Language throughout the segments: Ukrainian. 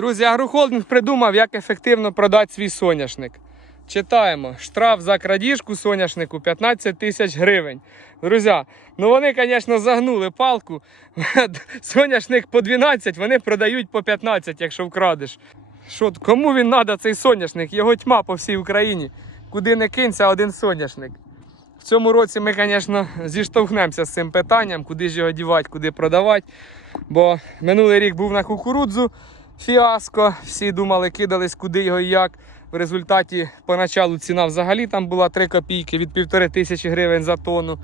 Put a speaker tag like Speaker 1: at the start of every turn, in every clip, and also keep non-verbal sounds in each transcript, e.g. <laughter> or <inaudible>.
Speaker 1: Друзі, агрохолдинг придумав, як ефективно продати свій соняшник. Читаємо. Штраф за крадіжку соняшнику 15 тисяч гривень. Друзі, ну вони, звісно, загнули палку. <laughs> Соняшник по 12, вони продають по 15, якщо вкрадеш. Що, кому він треба цей соняшник? Його тьма по всій Україні. Куди не кинься, один соняшник. В цьому році ми, звісно, зіштовхнемося з цим питанням, куди ж його дівати, куди продавати. Бо минулий рік був на кукурудзу фіаско. Всі думали, кидались куди його і як. В результаті поначалу ціна взагалі там була 3 копійки від півтори тисячі гривень за тонну.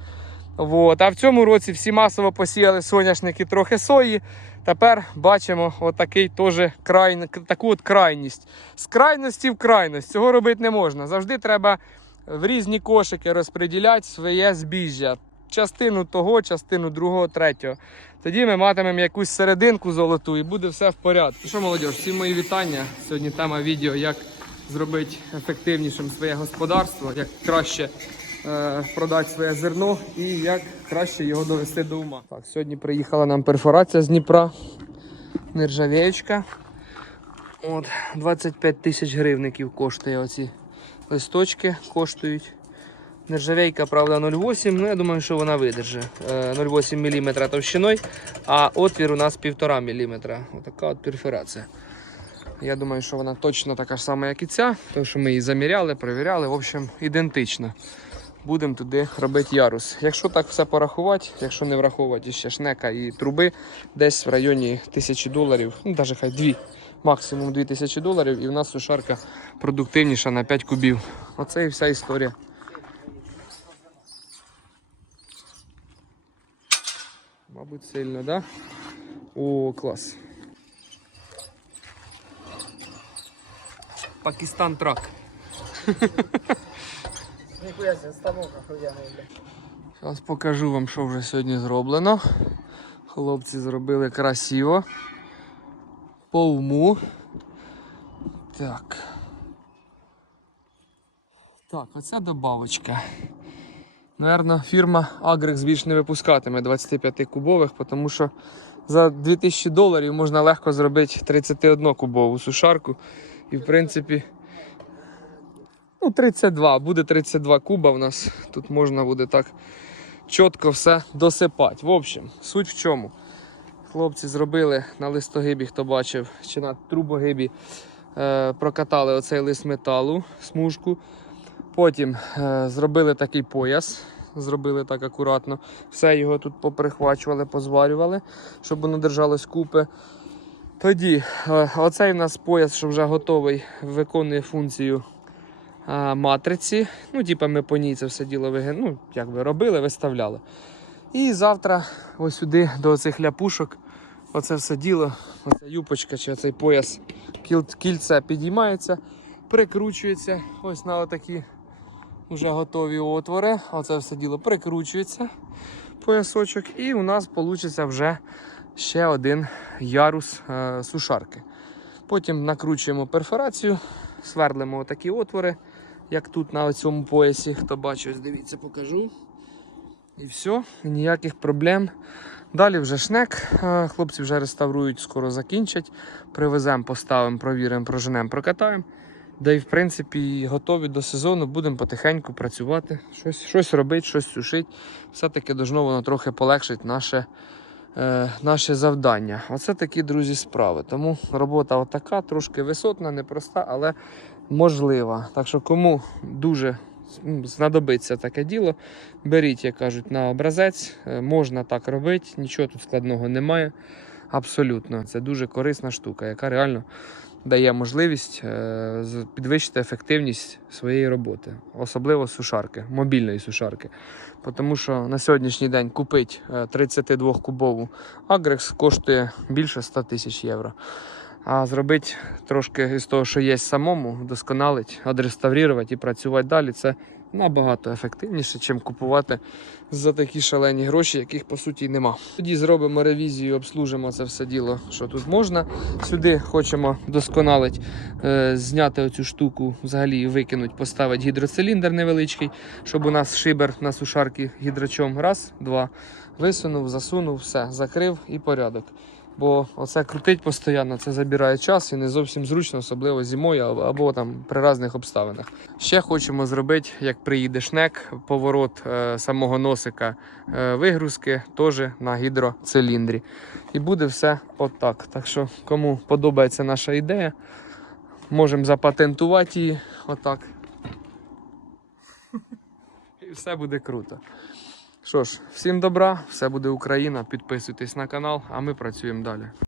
Speaker 1: Вот. А в цьому році всі масово посіяли соняшники трохи сої. Тепер бачимо отакий теж край... таку от крайність. З крайності в крайність. Цього робити не можна. Завжди треба в різні кошики розподіляти своє збіжжя. Частину того, частину другого, третього. Тоді ми матимемо якусь серединку золоту і буде все в порядку. Що, молодь, всім мої вітання. Сьогодні тема відео, як зробити ефективнішим своє господарство, як краще е, продати своє зерно і як краще його довести до ума. Так, сьогодні приїхала нам перфорація з Дніпра. Нержавіючка. От, 25 тисяч гривників коштує оці листочки коштують. Нержавейка, правда, 0,8, ну я думаю, що вона видержить. Е, 0,8 мм товщиною, а отвір у нас 1,5 мм. Отака от перфорація. Я думаю, що вона точно така ж сама, як і ця, тому що ми її заміряли, перевіряли, в общем, ідентично. Будемо туди робити ярус. Якщо так все порахувати, якщо не враховувати ще шнека і труби, десь в районі 1000 доларів, ну навіть хай 2, максимум 2000 доларів, і в нас сушарка продуктивніша на 5 кубів. Оце і вся історія. Мабуть, сильно, да? О, клас. Пакистан трак.
Speaker 2: Ніхуя себе, станок охуєнний, бля.
Speaker 1: Зараз покажу вам, що вже сьогодні зроблено. Хлопці зробили красиво. По уму. Так. Так, оця добавочка. Наверно, фірма Agrex більш не випускатиме 25 кубових, тому що за 2000 доларів можна легко зробити 31 кубову сушарку. І в принципі, ну 32, буде 32 куба в нас. Тут можна буде так чітко все досипати. В общем, суть в чому. Хлопці зробили на листогибі, хто бачив, чи на трубогибі, е, прокатали оцей лист металу, смужку. Потім е, зробили такий пояс, зробили так акуратно. Все його тут поприхвачували, позварювали, щоб воно держалось купи. Тоді е, оцей у нас пояс, що вже готовий, виконує функцію а, матриці. Ну, типа ми по ній це все діло виги- ну, як би робили, виставляли. І завтра ось сюди до цих ляпушок, оце все діло, оця юпочка чи оцей пояс, кіл- кільце підіймається, прикручується ось на такі вже готові отвори. Оце все діло прикручується поясочок, і у нас вийде вже ще один ярус е, сушарки. Потім накручуємо перфорацію, свердлимо такі отвори, як тут на цьому поясі. Хто ось дивіться, покажу. І все, ніяких проблем. Далі вже шнек. е, Хлопці вже реставрують, скоро закінчать. Привеземо, поставимо, провіримо, проженемо, прокатаємо. Да і в принципі готові до сезону, будемо потихеньку працювати, щось, щось робити, щось сушити. Все-таки должно воно трохи полегшити наше, е, наше завдання. Оце такі, друзі, справи. Тому робота отака, трошки висотна, непроста, але можлива. Так що кому дуже знадобиться таке діло, беріть, як кажуть, на образець. Е, Можна так робити, нічого тут складного немає. Абсолютно, це дуже корисна штука, яка реально дає можливість е, підвищити ефективність своєї роботи, особливо сушарки, мобільної сушарки. Тому що на сьогоднішній день купити 32-кубову Агрекс коштує більше 100 тисяч євро. А зробити трошки з того, що є самому, вдосконалити, адреставрувати і працювати далі, це набагато ефективніше, ніж купувати за такі шалені гроші, яких по суті нема. Тоді зробимо ревізію, обслужимо це все діло, що тут можна. Сюди хочемо вдосконалити, е, зняти оцю штуку, взагалі викинути, поставити гідроциліндр невеличкий, щоб у нас шибер на сушарки гідрачом. Раз, два. Висунув, засунув, все, закрив і порядок. Бо оце крутить постійно, це забирає час і не зовсім зручно, особливо зимою або, там при різних обставинах. Ще хочемо зробити, як приїде шнек, поворот е, самого носика е, вигрузки теж на гідроциліндрі. І буде все отак. Так що, кому подобається наша ідея, можемо запатентувати її отак. І все буде круто. Що ж, всім добра, все буде Україна. Підписуйтесь на канал, а ми працюємо далі.